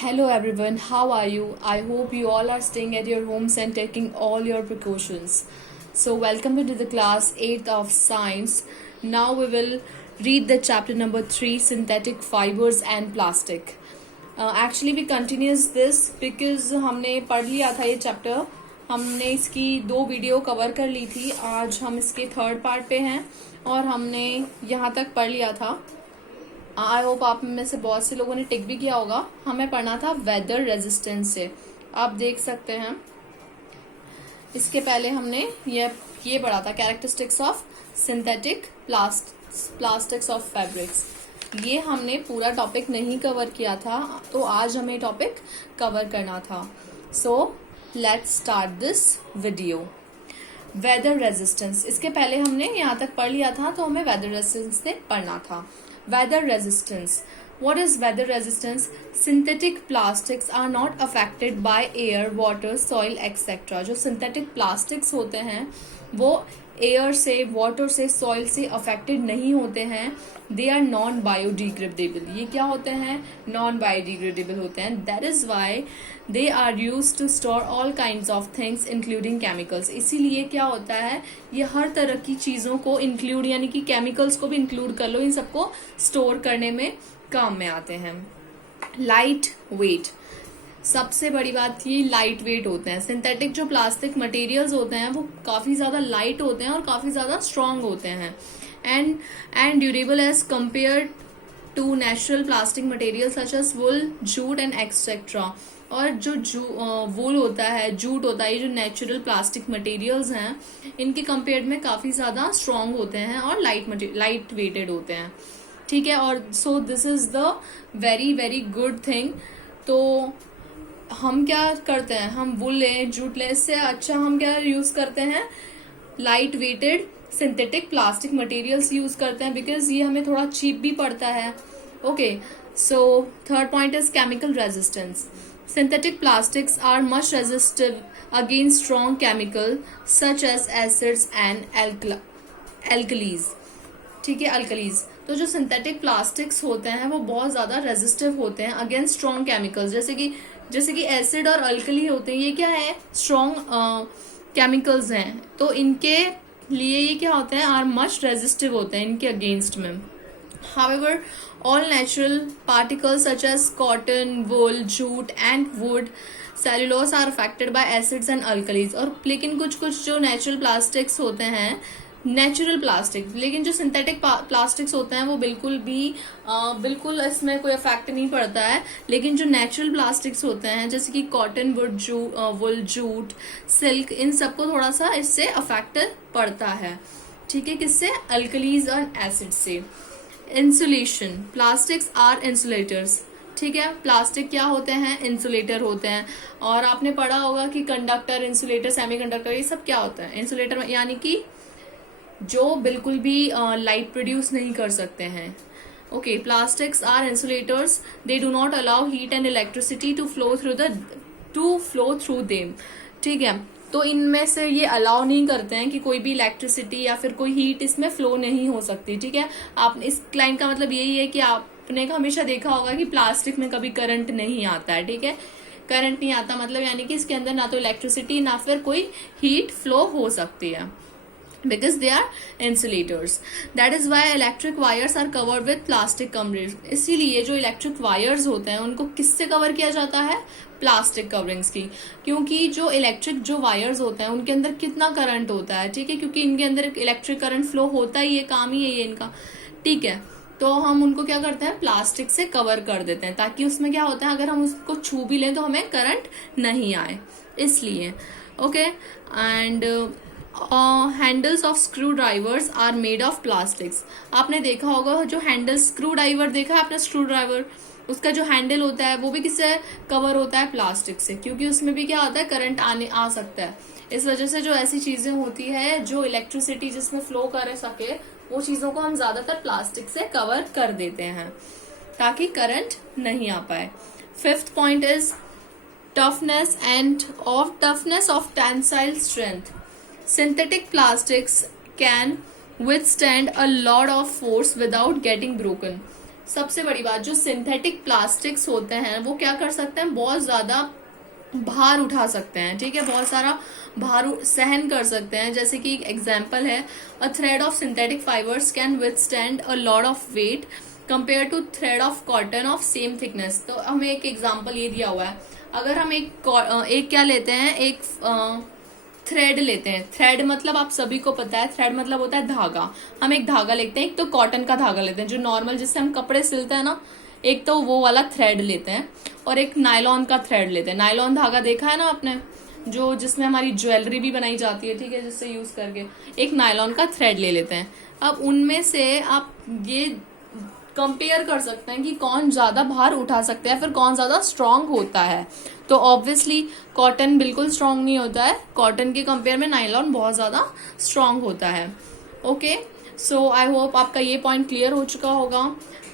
Hello everyone, how are you? I hope you all are staying at your homes and taking all your precautions. So, welcome into the class 8th of Science. Now we will read the chapter number 3 Synthetic Fibers and Plastic. Actually, we continues this because हमने पढ़ लिया था ये chapter. हमने इसकी 2 video cover कर ली थी. आज हम इसके 3rd पार्ट पे हैं और हमने यहाँ तक पढ़ लिया था. आई होप आप में से बहुत से लोगों ने टिक भी किया होगा. हमें पढ़ना था वेदर रेजिस्टेंस से. आप देख सकते हैं इसके पहले हमने ये पढ़ा था characteristics of synthetic plastics of fabrics. ये हमने पूरा टॉपिक नहीं कवर किया था, तो आज हमें टॉपिक कवर करना था. So let's start this video. Weather resistance, इसके पहले हमने यहाँ तक पढ़ लिया था, तो हमें वेदर रेजिस्टेंस से पढ़ना था. Weather resistance. What is weather resistance? Synthetic plastics are not affected by air, water, soil, etc. जो synthetic plastics होते हैं वो एयर से, वाटर से, सॉइल से अफेक्टेड नहीं होते हैं. They are non biodegradable. ये क्या होते हैं? नॉन बायोडिग्रेडेबल होते हैं. That is why they are use to store all kind of things including chemicals. इसीलिए क्या होता है, ये हर तरह की चीजों को इंक्लूड, यानी कि केमिकल्स को भी इंक्लूड कर लो, इन सबको स्टोर करने में काम में आते हैं. लाइट वेट, सबसे बड़ी बात ये लाइट वेट होते हैं. सिंथेटिक जो प्लास्टिक मटेरियल्स होते हैं वो काफी ज्यादा लाइट होते हैं और काफी ज्यादा स्ट्रांग होते हैं. And durable as compare to natural plastic material such as wool, jute and etcetera. और जो वूल होता है, जूट होता है, ये जो नेचुरल प्लास्टिक मटेरियल्स हैं इनके कंपेयर में काफी ज्यादा स्ट्रांग होते हैं और लाइट वेटेड होते हैं. ठीक है. और so this is the very very good thing. तो हम क्या करते हैं, हम वुल लें, जूट लें, इससे अच्छा हम क्या यूज करते हैं, light weighted synthetic plastic materials use करते हैं, बिकॉज ये हमें थोड़ा चीप भी पड़ता है. Okay. So third point is chemical resistance. Synthetic plastics are much resistive against strong chemical such as acids and alkalies. ठीक है, अल्कलीज. तो जो सिंथेटिक प्लास्टिक्स होते हैं वो बहुत ज्यादा रेजिस्टिव होते हैं अगेंस्ट स्ट्रॉन्ग केमिकल्स. जैसे कि एसिड और अल्कली होते हैं, ये क्या है, स्ट्रॉन्ग केमिकल्स हैं. तो इनके लिए ये क्या होते हैं, आर मच रेजिस्टिव होते हैं इनके अगेंस्ट में. However, all natural particles such as cotton, wool, jute and wood, cellulose are affected by acids and alkalis. और लेकिन कुछ जो नेचुरल प्लास्टिक्स होते हैं, नेचुरल प्लास्टिक, लेकिन जो सिंथेटिक प्लास्टिक्स होते हैं वो बिल्कुल इसमें कोई इफेक्ट नहीं पड़ता है. लेकिन जो नेचुरल प्लास्टिक्स होते हैं जैसे कि कॉटन, वुल, जूट, सिल्क, इन सबको थोड़ा सा इससे अफेक्ट पड़ता है. ठीक है, किससे? अल्कलीज और एसिड से. Insulation, plastics are insulators. ठीक है, प्लास्टिक क्या होते हैं, इंसुलेटर होते हैं. और आपने पढ़ा होगा कि कंडक्टर, इंसुलेटर, सेमीकंडक्टर, ये सब क्या होता है. इंसुलेटर यानी कि जो बिल्कुल भी लाइट प्रोड्यूस नहीं कर सकते हैं. Okay. Plastics are insulators. They do not allow heat and electricity to flow through them. ठीक है, तो इनमें से ये अलाउ नहीं करते हैं कि कोई भी इलेक्ट्रिसिटी या फिर कोई हीट इसमें फ्लो नहीं हो सकती. ठीक है, आप इस लाइन का मतलब यही है कि आपने हमेशा देखा होगा कि प्लास्टिक में कभी करंट नहीं आता है. ठीक है, करंट नहीं आता मतलब यानी कि इसके अंदर ना तो इलेक्ट्रिसिटी ना फिर कोई हीट फ्लो हो सकती है, because they are insulators. That is why electric wires are covered with plastic coverings. इसीलिए जो इलेक्ट्रिक वायर्स होते हैं उनको किससे कवर किया जाता है, प्लास्टिक कवरिंग्स की. क्योंकि जो इलेक्ट्रिक जो वायर्स होते हैं उनके अंदर कितना करंट होता है. ठीक है, क्योंकि इनके अंदर इलेक्ट्रिक करंट फ्लो होता ही है, काम ही है ये इनका. ठीक है, तो हम उनको क्या करते हैं, प्लास्टिक से कवर कर देते हैं, ताकि उसमें क्या होता है, अगर हम उसको छू भी लें तो हमें करंट नहीं आए, इसलिए. Okay. And handles of screwdrivers are made of plastics. आपने देखा होगा जो हैंडल, स्क्रू ड्राइवर देखा है आपने, स्क्रू ड्राइवर, उसका जो हैंडल होता है वो भी किससे कवर होता है, प्लास्टिक से. क्योंकि उसमें भी क्या होता है, करंट आ सकता है. इस वजह से जो ऐसी चीजें होती है जो इलेक्ट्रिसिटी जिसमें फ्लो कर सके, वो चीजों को हम ज्यादातर प्लास्टिक से कवर कर देते हैं ताकि करंट नहीं आ पाए. Fifth point is toughness of tensile strength. Synthetic plastics can withstand a lot of force without getting broken. सबसे बड़ी बात, जो सिंथेटिक प्लास्टिक्स होते हैं वो क्या कर सकते हैं, बहुत ज्यादा भार उठा सकते हैं, ठीक है, बहुत सारा भार सहन कर सकते हैं। जैसे कि एक एग्जांपल है, a thread of synthetic fibres can withstand a lot of weight compare to thread of cotton of same thickness. तो हमें एक एग्जांपल ये दिया हुआ है, अगर हम एक क्या लेते हैं, एक थ्रेड लेते हैं। थ्रेड मतलब आप सभी को पता है, थ्रेड मतलब होता है धागा। हम एक धागा लेते हैं, एक तो कॉटन का धागा लेते हैं जो नॉर्मल जिससे हम कपड़े सिलते हैं ना, एक तो वो वाला थ्रेड लेते हैं, और एक नायलॉन का थ्रेड लेते हैं। नायलॉन धागा देखा है ना आपने, जो जिसमें हमारी ज्वेलरी भी बनाई जाती है, ठीक है, जिससे यूज करके एक नायलॉन का थ्रेड ले लेते हैं। अब उनमें से आप ये कंपेयर कर सकते हैं कि कौन ज्यादा भार उठा सकता है, फिर कौन ज्यादा स्ट्रांग होता है। तो ऑब्वियसली कॉटन बिल्कुल स्ट्रांग नहीं होता है, कॉटन के कंपेयर में नायलॉन बहुत ज्यादा स्ट्रांग होता है। ओके, सो आई होप आपका ये पॉइंट क्लियर हो चुका होगा।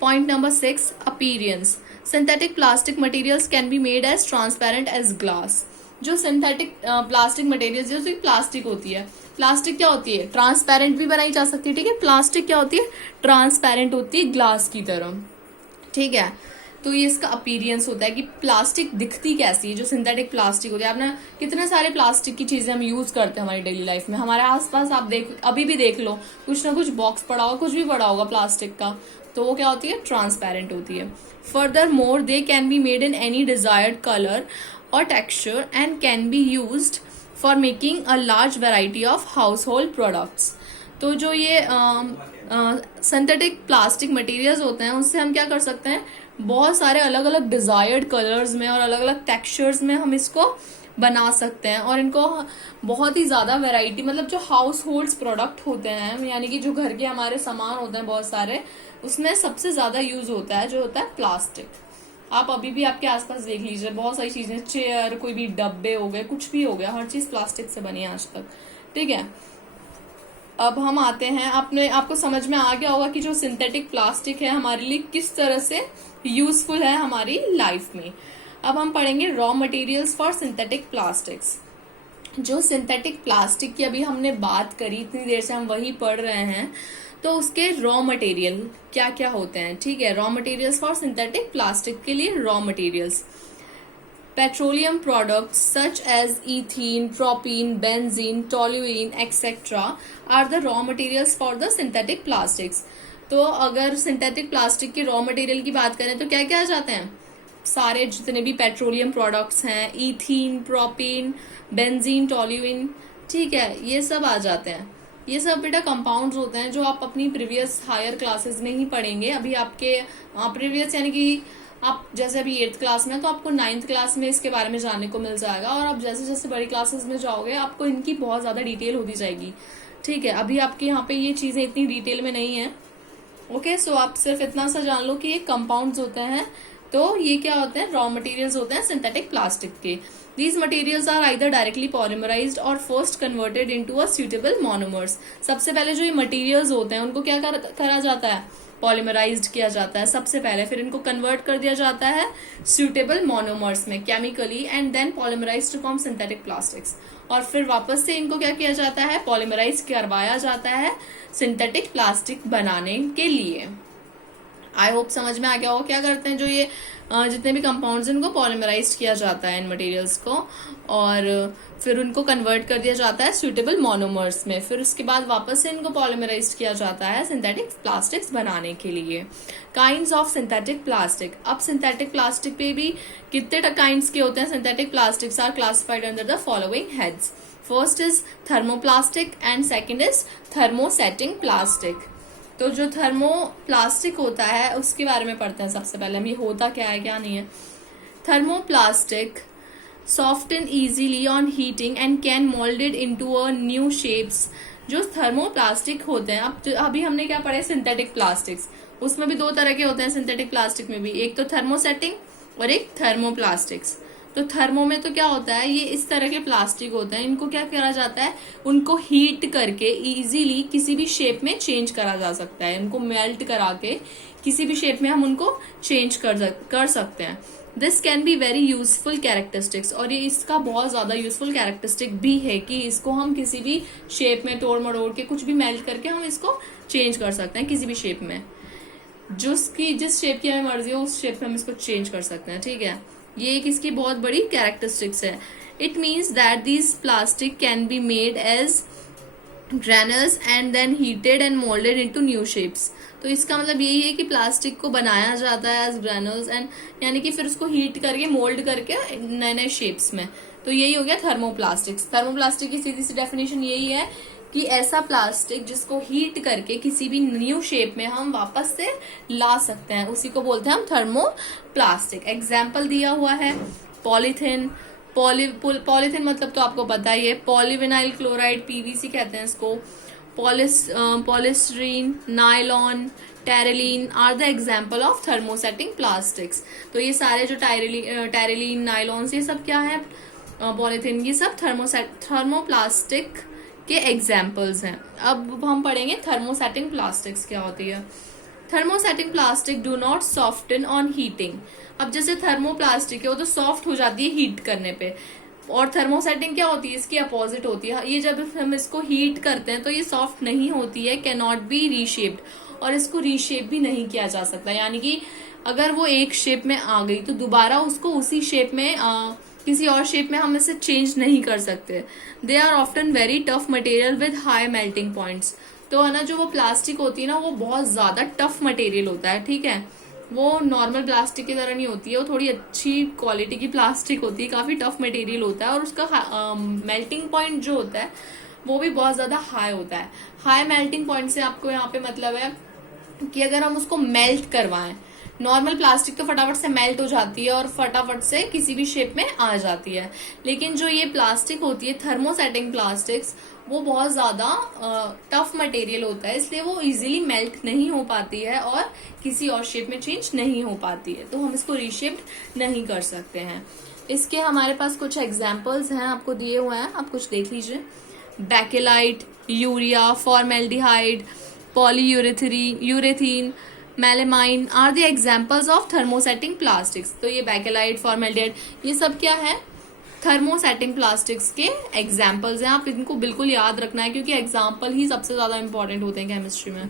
Point number 6, appearance. Synthetic plastic materials can be made as transparent as glass. जो सिंथेटिक प्लास्टिक मटेरियल, जैसे प्लास्टिक होती है, प्लास्टिक क्या होती है, ट्रांसपेरेंट भी बनाई जा सकती है, ठीक है। प्लास्टिक क्या होती है, ट्रांसपेरेंट होती है ग्लास की तरह, ठीक है। तो ये इसका अपीयरेंस होता है कि प्लास्टिक दिखती कैसी है। जो सिंथेटिक प्लास्टिक होती है, आपने कितने सारे प्लास्टिक की चीजें हम यूज करते हैं हमारी डेली लाइफ में, हमारे आसपास आप अभी भी देख लो, कुछ ना कुछ बॉक्स पड़ा होगा, कुछ भी पड़ा होगा प्लास्टिक का, तो वो क्या होती है, ट्रांसपेरेंट होती है। Further more they can be made in any desired colour और texture and can be used for making a large variety of household products. तो जो ये सिंथेटिक प्लास्टिक मटेरियल्स होते हैं, उससे हम क्या कर सकते हैं, बहुत सारे अलग अलग डिजायर्ड कलर्स में और अलग अलग टेक्सचर्स में हम इसको बना सकते हैं, और इनको बहुत ही ज्यादा वैरायटी, मतलब जो हाउस होल्ड प्रोडक्ट होते हैं, यानी कि जो घर के हमारे सामान होते हैं बहुत सारे, उसमें सबसे ज्यादा यूज होता है जो होता है प्लास्टिक। आप अभी भी आपके आसपास देख लीजिए, बहुत सारी चीजें, चेयर, कोई भी डब्बे हो गए, कुछ भी हो गया, हर चीज प्लास्टिक से बनी है आज तक, ठीक है। अब हम आते हैं, आपको समझ में आ गया होगा कि जो सिंथेटिक प्लास्टिक है हमारे लिए किस तरह से यूजफुल है हमारी लाइफ में। अब हम पढ़ेंगे raw materials for synthetic plastics. जो सिंथेटिक प्लास्टिक की अभी हमने बात करी, इतनी देर से हम वही पढ़ रहे हैं, तो उसके रॉ मटेरियल क्या क्या होते हैं, ठीक है। Raw materials for synthetic plastic के लिए raw materials, petroleum products such as ethene, propene, benzene, toluene etcetera are the raw materials for the synthetic plastics. तो अगर सिंथेटिक प्लास्टिक के रॉ मटेरियल की बात करें तो क्या क्या आ जाते हैं, सारे जितने भी पेट्रोलियम प्रोडक्ट्स हैं, इथीन, प्रोपीन, बेंजीन, टोल्यूइन, ठीक है, ये सब आ जाते हैं। ये सब बेटा कंपाउंड्स होते हैं जो आप अपनी प्रीवियस हायर क्लासेस में ही पढ़ेंगे। अभी आपके प्रीवियस यानी कि आप जैसे अभी 8th क्लास में, तो आपको 9th क्लास में इसके बारे में जानने को मिल जाएगा, और आप जैसे जैसे बड़ी क्लासेस में जाओगे आपको इनकी बहुत ज्यादा डिटेल होती जाएगी, ठीक है। अभी आपके यहाँ पे ये चीजें इतनी डिटेल में नहीं है, ओके। सो आप सिर्फ इतना सा जान लो कि ये कंपाउंड्स होते हैं। तो ये क्या होते हैं, रॉ मटेरियल्स होते हैं सिंथेटिक प्लास्टिक के। These materials are either directly polymerized or first converted into a suitable monomers। सबसे पहले जो ये मटेरियल्स होते हैं उनको क्या करा जाता है, पॉलीमराइज्ड किया जाता है सबसे पहले, फिर इनको कन्वर्ट कर दिया जाता है सुटेबल मोनोमर्स में chemically, and then polymerised to form synthetic plastics, और फिर वापस से इनको क्या किया जाता है, पॉलीमराइज करवाया जाता है सिंथेटिक प्लास्टिक बनाने के लिए। आई होप समझ में आ गया होगा। क्या करते हैं, जो ये जितने भी कंपाउंड्स इनको पॉलीमराइज किया जाता है इन मटेरियल्स को, और फिर उनको कन्वर्ट कर दिया जाता है सुटेबल मोनोमर्स में, फिर उसके बाद वापस से इनको पॉलीमराइज किया जाता है सिंथेटिक प्लास्टिक्स बनाने के लिए। Kinds of synthetic plastic. अब सिंथेटिक प्लास्टिक पे भी कितने काइंड्स के होते हैं, synthetic plastics are classified under the following heads. First is thermoplastic and second is thermosetting plastic. तो जो थर्मोप्लास्टिक होता है उसके बारे में पढ़ते हैं सबसे पहले हम, ये होता क्या है क्या नहीं है। Thermoplastic soften easily on heating and can molded into a new shapes। जो थर्मोप्लास्टिक होते हैं, अब अभी हमने क्या पढ़े, सिंथेटिक प्लास्टिक्स, उसमें भी दो तरह के होते हैं सिंथेटिक प्लास्टिक में भी, एक तो थर्मोसेटिंग और एक थर्मोप्लास्टिक्स। तो थर्मो में तो क्या होता है, ये इस तरह के प्लास्टिक होते हैं, इनको क्या करा जाता है, उनको हीट करके इजीली किसी भी शेप में चेंज करा जा सकता है, इनको मेल्ट करा के किसी भी शेप में हम उनको चेंज कर सकते हैं। This can be very useful characteristics, और ये इसका बहुत ज्यादा यूजफुल कैरेक्टरिस्टिक भी है कि इसको हम किसी भी शेप में तोड़ मड़ोड़ के कुछ भी मेल्ट करके हम इसको चेंज कर सकते हैं किसी भी शेप में। जिस शेप की हमें मर्जी हो उस शेप में हम इसको चेंज कर सकते हैं, ठीक है। ये एक इसकी बहुत बड़ी कैरेक्टरिस्टिक्स है। It means that this plastic can be made as granules and then heated and molded into new shapes। तो इसका मतलब यही है कि प्लास्टिक को बनाया जाता है एज ग्रेनुल्स एंड यानी कि फिर उसको हीट करके मोल्ड करके नए नए शेप्स में। तो यही हो गया थर्मोप्लास्टिक्स। थर्मोप्लास्टिक की सीधी सी डेफिनेशन यही है कि ऐसा प्लास्टिक जिसको हीट करके किसी भी न्यू शेप में हम वापस से ला सकते हैं, उसी को बोलते हैं हम थर्मोप्लास्टिक। एग्जाम्पल दिया हुआ है पॉलीथिन। पॉलीथिन मतलब तो आपको पता ही है, पॉलीविनाइल क्लोराइड, पीवीसी कहते हैं इसको। Polystyrene, nylon, terylene are the example of thermosetting plastics. तो ये सारे जो टेरेलिन, नायलॉन, ये सब क्या है, पॉलीथिन, ये सब थर्मोप्लास्टिक के एग्जाम्पल्स हैं। अब हम पढ़ेंगे थर्मोसेटिंग प्लास्टिक्स क्या होती है। Thermosetting plastic do not soften on heating. अब जैसे थर्मोप्लास्टिक है वो तो सॉफ्ट हो जाती है हीट करने पे, और थर्मोसेटिंग क्या होती है, इसकी अपोजिट होती है। ये जब हम इसको हीट करते हैं तो ये सॉफ्ट नहीं होती है, कैन नॉट बी रीशेप्ड, और इसको रीशेप भी नहीं किया जा सकता। यानी कि अगर वो एक शेप में आ गई तो दोबारा उसको उसी शेप में किसी और शेप में हम इसे चेंज नहीं कर सकते। They are often very tough material with high melting points. तो है ना, जो वो प्लास्टिक होती है ना वो बहुत ज्यादा टफ मटेरियल होता है, ठीक है। वो नॉर्मल प्लास्टिक की तरह नहीं होती है, वो थोड़ी अच्छी क्वालिटी की प्लास्टिक होती है, काफी टफ मटेरियल होता है, और उसका मेल्टिंग पॉइंट जो होता है वो भी बहुत ज्यादा हाई होता है। हाई मेल्टिंग पॉइंट से आपको यहाँ पे मतलब है कि अगर हम उसको मेल्ट करवाएं, नॉर्मल प्लास्टिक तो फटाफट से मेल्ट हो जाती है और फटाफट से किसी भी शेप में आ जाती है, लेकिन जो ये प्लास्टिक होती है थर्मोसेटिंग प्लास्टिक्स, वो बहुत ज्यादा टफ मटेरियल होता है, इसलिए वो इजीली मेल्ट नहीं हो पाती है और किसी और शेप में चेंज नहीं हो पाती है, तो हम इसको रीशेप्ड नहीं कर सकते हैं। इसके हमारे पास कुछ एग्जाम्पल्स हैं, आपको दिए हुए हैं, आप कुछ देख लीजिए। Bakelite, urea, formaldehyde, polyurethane, melamine are the examples of thermosetting plastics. तो ये बैकेलाइट, फॉर्मेल्डिहाइड, ये सब क्या है, थर्मोसेटिंग प्लास्टिक्स के एग्जाम्पल्स हैं। आप इनको बिल्कुल याद रखना है क्योंकि एग्जाम्पल ही सबसे ज्यादा इंपॉर्टेंट होते हैं केमिस्ट्री में।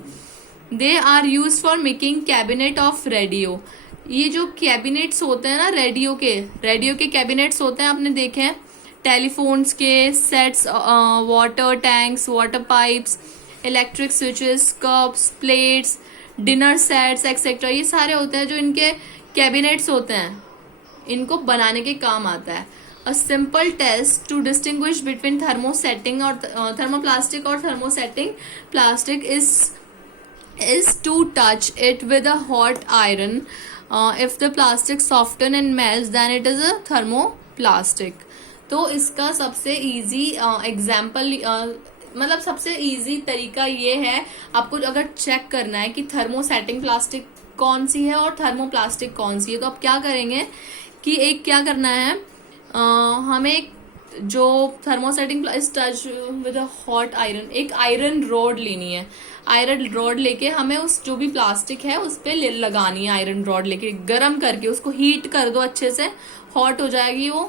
They are use for making cabinet of radio. ये जो कैबिनेट्स होते हैं ना रेडियो के कैबिनेट्स होते हैं, आपने देखे हैं, टेलीफोन्स के sets, water tanks, water pipes, electric switches, cups, plates, dinner sets etcetera, ये सारे होते हैं जो इनके कैबिनेट्स होते हैं, इनको बनाने के काम आता है। A simple test to distinguish between thermosetting or thermoplastic or thermosetting plastic is to touch it with a hot iron. If the plastic soften and melts, then it is a thermoplastic. तो इसका सबसे easy example मतलब सबसे easy तरीका ये है, आपको अगर चेक करना है कि थर्मोसेटिंग प्लास्टिक कौन सी है और थर्मोप्लास्टिक कौन सी है, तो आप क्या करेंगे कि एक क्या करना है, हमें जो thermosetting touch with a hot iron, एक आयरन रॉड लेनी है। आयरन रॉड लेके हमें उस जो भी प्लास्टिक है उस पे लगानी है, आयरन रॉड लेके गर्म करके उसको हीट कर दो, अच्छे से हॉट हो जाएगी वो,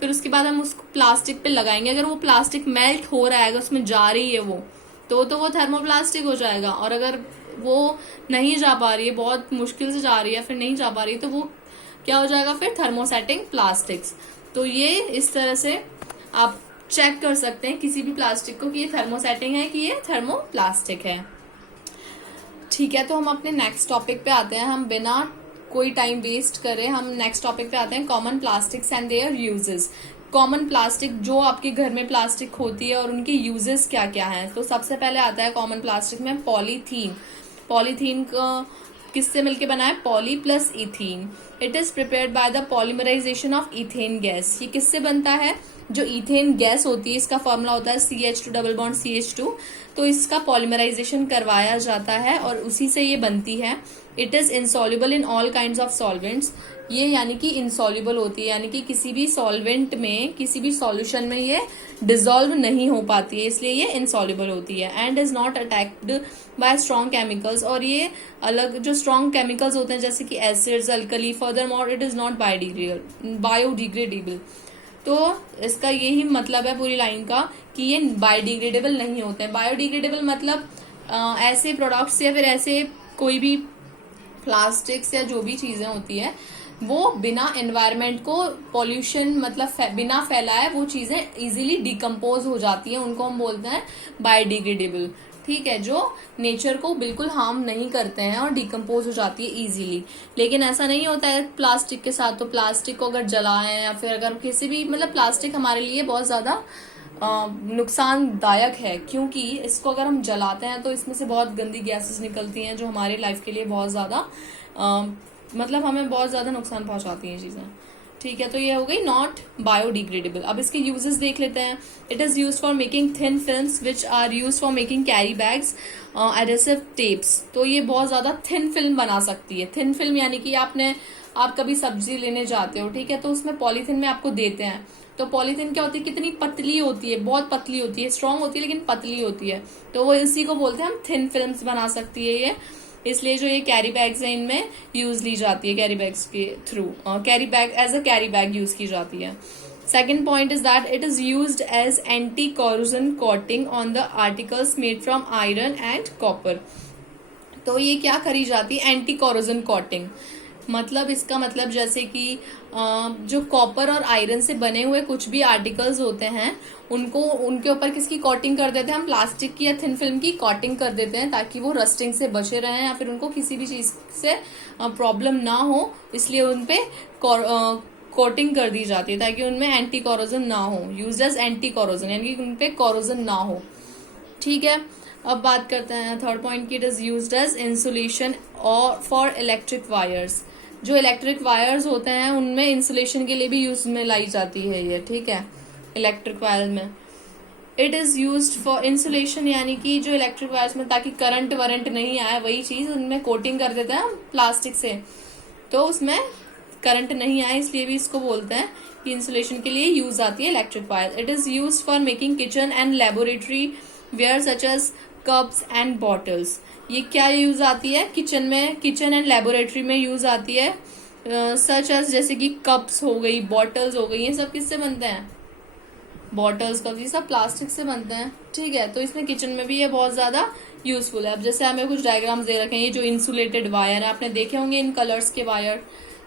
फिर उसके बाद हम उसको प्लास्टिक पे लगाएंगे। अगर वो प्लास्टिक मेल्ट हो रहा है, अगर उसमें जा रही है वो तो वो थर्मोप्लास्टिक हो जाएगा, और अगर वो नहीं जा पा रही है, बहुत मुश्किल से जा रही है, फिर नहीं जा पा रही, तो वो क्या हो जाएगा फिर थर्मोसेटिंग प्लास्टिक्स। तो ये इस तरह से आप चेक कर सकते हैं किसी भी प्लास्टिक को कि ये थर्मोसेटिंग है कि ये थर्मोप्लास्टिक है। ठीक है, तो हम अपने नेक्स्ट टॉपिक पे आते हैं। हम बिना कोई टाइम वेस्ट करे हम नेक्स्ट टॉपिक पे आते हैं, common plastics and there uses. Common plastic, जो आपके घर में प्लास्टिक होती है और उनके यूजेस क्या क्या हैं। तो सबसे पहले आता है कॉमन प्लास्टिक में पॉलीथीन। पॉलीथीन किससे मिलके बना है, poly plus ethene. It is prepared by the polymerisation of ethane gas. ये किससे बनता है, जो इथेन गैस होती है इसका फॉर्मूला होता है CH2 डबल बॉन्ड CH2, तो इसका पॉलीमराइजेशन करवाया जाता है और उसी से ये बनती है। It is insoluble in all kinds of solvents. ये यानी कि इनसॉल्युबल होती है, यानी कि किसी भी सॉल्वेंट में, किसी भी सॉल्यूशन में ये डिसॉल्व नहीं हो पाती है, इसलिए ये इनसॉल्युबल होती है। And is not attacked by strong chemicals, और ये अलग जो स्ट्रॉन्ग केमिकल्स होते हैं जैसे कि acids, alkali, furthermore it is not biodegradable. तो इसका यही मतलब है पूरी लाइन का कि ये बायोडिग्रेडेबल नहीं होते हैं। बायोडिग्रेडेबल मतलब ऐसे प्रोडक्ट्स या फिर ऐसे कोई भी प्लास्टिक्स या जो भी चीजें होती है वो बिना एनवायरनमेंट को पॉल्यूशन मतलब बिना फैलाए वो चीजें इजीली डिकम्पोज हो जाती हैं, उनको हम बोलते हैं बायोडिग्रेडेबल। ठीक है, जो नेचर को बिल्कुल हार्म नहीं करते हैं और डिकम्पोज हो जाती है इजीली। लेकिन ऐसा नहीं होता है प्लास्टिक के साथ। तो प्लास्टिक को अगर जलाएं या फिर अगर किसी भी मतलब प्लास्टिक हमारे लिए बहुत ज्यादा नुकसानदायक है, क्योंकि इसको अगर हम जलाते हैं तो इसमें से बहुत गंदी गैसेस निकलती हैं जो हमारे लाइफ के लिए बहुत ज्यादा मतलब हमें बहुत ज्यादा नुकसान पहुंचाती हैं चीजें। ठीक है, तो ये हो गई नॉट बायोडिग्रेडेबल। अब इसके यूजेस देख लेते हैं। It is use for making thin films which are use for making carry bags, adhesive tapes. तो ये बहुत ज्यादा थिन फिल्म बना सकती है। थिन फिल्म यानी कि आप कभी सब्जी लेने जाते हो, ठीक है, तो उसमें पॉलीथिन में आपको देते हैं। तो पॉलीथिन क्या होती है, कितनी पतली होती है, बहुत पतली होती है, स्ट्रांग होती है लेकिन पतली होती है। तो वो इसी को बोलते हैं हम थिन फिल्म्स बना सकती है ये। इसलिए जो ये कैरी बैग्स हैं इनमें यूज ली जाती है, कैरी बैग्स के through carry bag as a carry bag use की जाती है। Second point is that it is used as anti corrosion coating on the articles made from iron and copper. तो ये क्या करी जाती है, एंटी कोरोजन कोटिंग। मतलब इसका मतलब जैसे कि जो कॉपर और आयरन से बने हुए कुछ भी आर्टिकल्स होते हैं उनको उनके ऊपर किसकी कोटिंग कर देते हैं हम, प्लास्टिक की या थिन फिल्म की कोटिंग कर देते हैं, ताकि वो रस्टिंग से बचे रहें या फिर उनको किसी भी चीज से प्रॉब्लम ना हो। इसलिए उनपे कोटिंग कर दी जाती है ताकि उनमें एंटी कोरोजन ना हो, यूज एज एंटी कोरोजन यानी कि उनपे कोरोजन ना हो। ठीक है, अब बात करते हैं थर्ड पॉइंट की। It is used as insulation और फॉर इलेक्ट्रिक वायर्स। जो इलेक्ट्रिक वायर्स होते हैं उनमें इंसुलेशन के लिए भी यूज में लाई जाती है ये। ठीक है, इलेक्ट्रिक वायर में it is used for insulation यानी कि जो इलेक्ट्रिक वायर्स में ताकि करंट वरंट नहीं आए, वही चीज उनमें कोटिंग कर देते हैं प्लास्टिक से, तो उसमें करंट नहीं आए, इसलिए भी इसको बोलते हैं कि इंसुलेशन के लिए यूज आती है electric wire. It is use for making kitchen and laboratory ware such as cups and bottles. ये क्या यूज आती है किचन में, किचन एंड लेबोरेटरी में यूज आती है। सच एज जैसे कि कप्स हो गई, बॉटल्स हो गई, ये सब किससे बनते हैं, बॉटल्स कप्स, ये सब प्लास्टिक से बनते हैं। ठीक है, तो इसमें किचन में भी ये बहुत ज्यादा यूजफुल है। अब जैसे हमें कुछ डायग्राम्स दे रखे हैं, ये जो इंसुलेटेड वायर है आपने देखे होंगे इन कलर्स के वायर,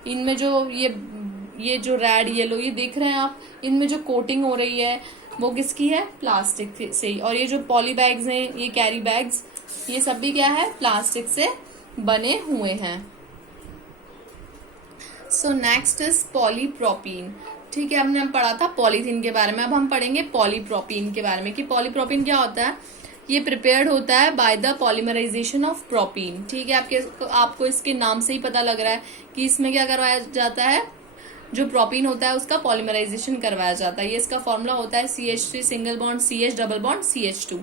इनमें जो ये जो रेड येलो ये देख रहे हैं आप, इनमें जो कोटिंग हो रही है वो किसकी है, प्लास्टिक से ही। और ये जो पॉली बैग्स हैं, ये कैरी बैग्स, ये सब भी क्या है, प्लास्टिक से बने हुए हैं। So next is polypropene. ठीक है, हमने पढ़ा था पॉलीथीन के बारे में, अब हम पढ़ेंगे पॉलीप्रोपीन के बारे में कि पॉलीप्रोपीन क्या होता है। ये प्रिपेयर्ड होता है by the polymerisation of propene. ठीक है, आपको इसके नाम से ही पता लग रहा है कि इसमें क्या करवाया जाता है, जो प्रोपीन होता है उसका पॉलीमराइजेशन करवाया जाता है। ये इसका फॉर्मूला होता है CH3 single bond CH double bond CH2।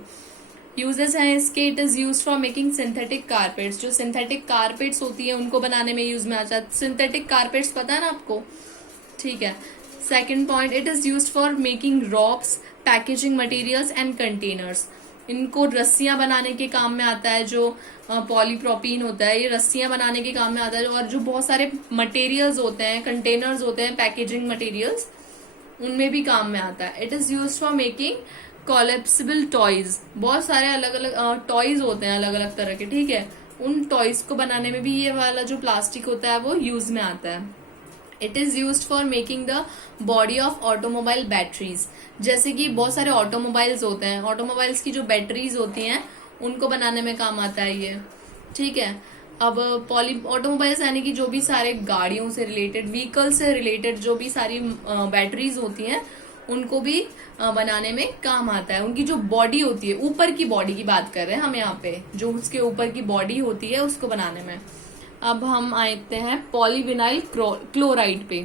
Uses हैं इसके, it is use for making synthetic carpets. जो सिंथेटिक कारपेट्स होती है उनको बनाने में यूज में आता है। सिंथेटिक कारपेट्स पता है ना आपको, ठीक है। Second point, it is use for making ropes, packaging materials and containers. इनको रस्सियां बनाने के काम में आता है। जो पॉलीप्रोपीन होता है ये रस्सियां बनाने के काम में आता है। और जो बहुत सारे मटेरियल्स होते हैं, कंटेनर्स होते हैं, पैकेजिंग मटेरियल्स, उनमें भी काम में आता है। It is use for making collapsible toys. बहुत सारे अलग अलग टॉयज होते हैं अलग अलग तरह के, ठीक है। उन टॉयज को बनाने में भी ये वाला जो प्लास्टिक होता है वो यूज में आता है। It is use for making the body of automobile batteries. जैसे कि बहुत सारे ऑटोमोबाइल्स होते हैं, ऑटोमोबाइल्स की जो बैटरीज होती हैं उनको बनाने में काम आता है ये, ठीक है। अब ऑटोमोबाइल्स यानी कि जो भी सारे गाड़ियों से रिलेटेड, व्हीकल से रिलेटेड जो भी सारी बैटरीज होती हैं उनको भी बनाने में काम आता है। उनकी जो बॉडी होती है, ऊपर की बॉडी की बात कर रहे हैं हम यहाँ पे, जो उसके ऊपर की बॉडी होती है उसको बनाने में। अब हम आते हैं पॉलीविनाइल क्लोराइड पे।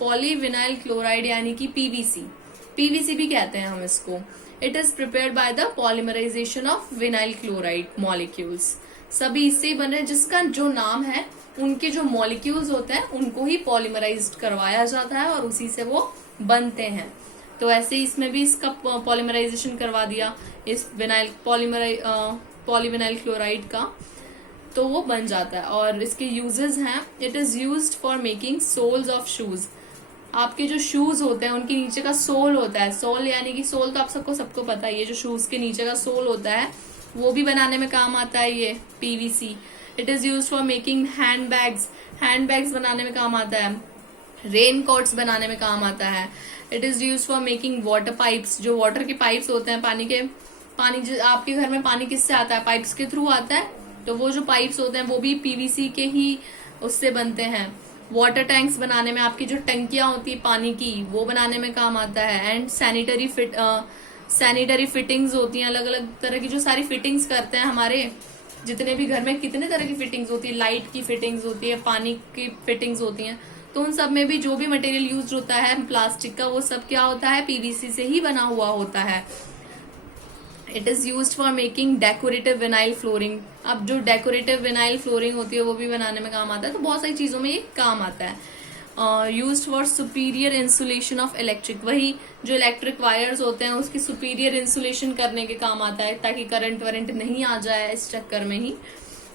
पॉलीविनाइल क्लोराइड यानी कि पीवीसी भी कहते हैं हम इसको। It is prepared by the polymerisation of vinyl chloride molecules. सभी इससे ही बने, जिसका जो नाम है उनके जो मॉलिक्यूल्स होते हैं उनको ही पॉलीमराइज करवाया जाता है और उसी से वो बनते हैं। तो ऐसे ही इसमें भी इसका पॉलीमराइजेशन करवा दिया इस पॉलीविनाइल क्लोराइड का, तो वो बन जाता है। और इसके यूजेस हैं, it is used for making soles of shoes. आपके जो शूज होते हैं उनके नीचे का सोल होता है, सोल यानी कि सोल तो आप सबको पता है, ये जो शूज के नीचे का सोल होता है वो भी बनाने में काम आता है ये PVC. It is use for making hand bags बनाने में काम आता है, रेन कोट्स बनाने में काम आता है। It is use for making water pipes, जो वाटर के पाइप्स होते हैं आपके घर में पानी किससे आता है, पाइप्स के थ्रू आता है, तो वो जो पाइप्स होते हैं वो भी पीवीसी के ही उससे बनते हैं। वाटर टैंक्स बनाने में, आपकी जो टंकियां होती है पानी की, वो बनाने में काम आता है। एंड सैनिटरी फिटिंग्स होती हैं, अलग अलग तरह की जो सारी फिटिंग्स करते हैं हमारे जितने भी घर में, कितने तरह की फिटिंग्स होती है, लाइट की फिटिंग्स होती है, पानी की फिटिंग्स होती हैं, तो उन सब में भी जो भी मटेरियल यूज होता है प्लास्टिक का, वो सब क्या होता है, पीवीसी से ही बना हुआ होता है। It is use for making decorative vinyl flooring. अब जो डेकोरेटिव विनाइल फ्लोरिंग होती है वो भी बनाने में काम आता है, तो बहुत सारी चीजों में ये काम आता है। Use for superior insulation of electric, वही जो इलेक्ट्रिक वायर्स होते हैं उसकी सुपीरियर इंसुलेशन करने के काम आता है, ताकि करंट वरेंट नहीं आ जाए इस चक्कर में ही।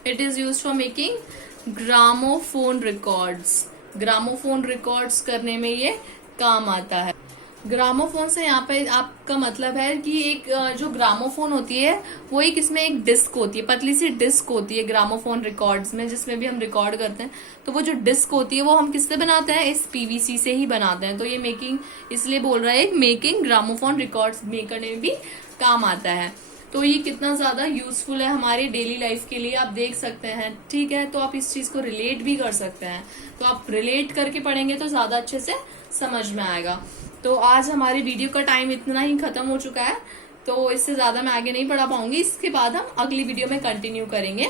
It is use for making gramophone records, gramophone records करने में ये काम आता है। ग्रामोफोन से यहाँ पे आपका मतलब है कि एक जो ग्रामोफोन होती है वो एक, इसमें एक डिस्क होती है, पतली सी डिस्क होती है ग्रामोफोन रिकॉर्ड्स में, जिसमें भी हम रिकॉर्ड करते हैं, तो वो जो डिस्क होती है वो हम किससे बनाते हैं, इस पीवीसी से ही बनाते हैं। तो ये मेकिंग इसलिए बोल रहा है, मेकिंग ग्रामोफोन रिकॉर्ड्स मेक करने में भी काम आता है। तो ये कितना ज्यादा यूजफुल है हमारे डेली लाइफ के लिए, आप देख सकते हैं, ठीक है। तो आप इस चीज को रिलेट भी कर सकते हैं, तो आप रिलेट करके पढ़ेंगे तो ज्यादा अच्छे से समझ में आएगा। तो आज हमारी वीडियो का टाइम इतना ही खत्म हो चुका है, तो इससे ज्यादा मैं आगे नहीं पढ़ा पाऊंगी। इसके बाद हम अगली वीडियो में कंटिन्यू करेंगे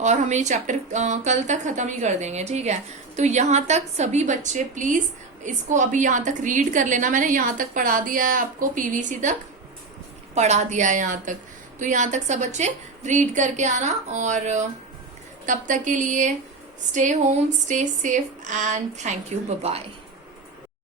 और हम ये चैप्टर कल तक खत्म ही कर देंगे, ठीक है। तो यहाँ तक सभी बच्चे प्लीज इसको अभी यहाँ तक रीड कर लेना। मैंने यहाँ तक पढ़ा दिया है आपको, पीवीसी तक पढ़ा दिया है यहाँ तक, तो यहाँ तक सब बच्चे रीड करके आना। और तब तक के लिए stay home, stay safe and thank you, bye bye.